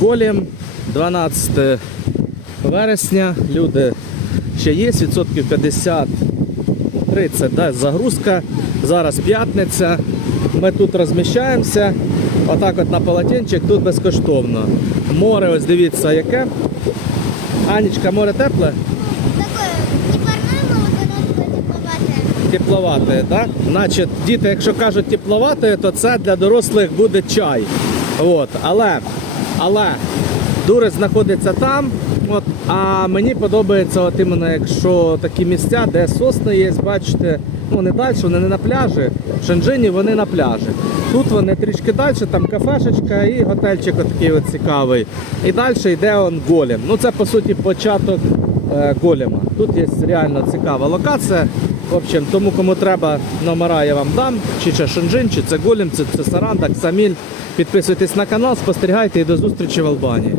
Голім, 12 вересня. Люди ще є, відсотків 50 30 да, загрузка. Зараз п'ятниця. Ми тут розміщаємося. Отак от на полотенчик тут безкоштовно. Море, ось дивіться, яке. Анічка, море тепле? Тепловате, так? Значить, діти, якщо кажуть тепловате, то це для дорослих буде чай. От. Але, але дурець знаходиться там. От, а мені подобається, от іменно, якщо такі місця, де сосни є, бачите, ну не далі, вони не на пляжі. В Шенджині вони на пляжі. Тут вони трішки далі, там кафешечка і готельчик отакий от цікавий. І далі йде он голін. Ну це по суті початок голема. Тут є реально цікава локація. В общем, тому кому треба номера, я вам дам. Чи це Шунжин, чи це Голем, чи це Сарандак, Саміль. Підписуйтесь на канал, спостерігайте і до зустрічі в Албанії.